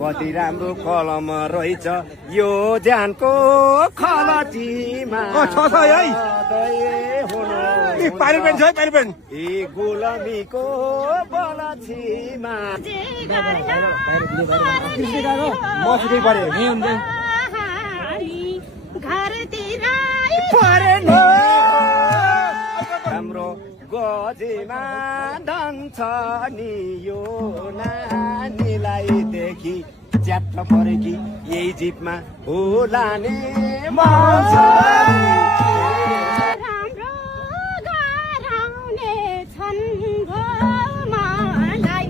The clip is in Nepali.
कति राम्रो कलम रहेछ यो ज्यानको खलटीमा गुलामीको बलछीमा हाम्रो गजेमा धन्छ नि यो नानीलाई देखि च्याप्ट परे कि यही जिपमा होला नि राम्रो गराउने छन् मलाई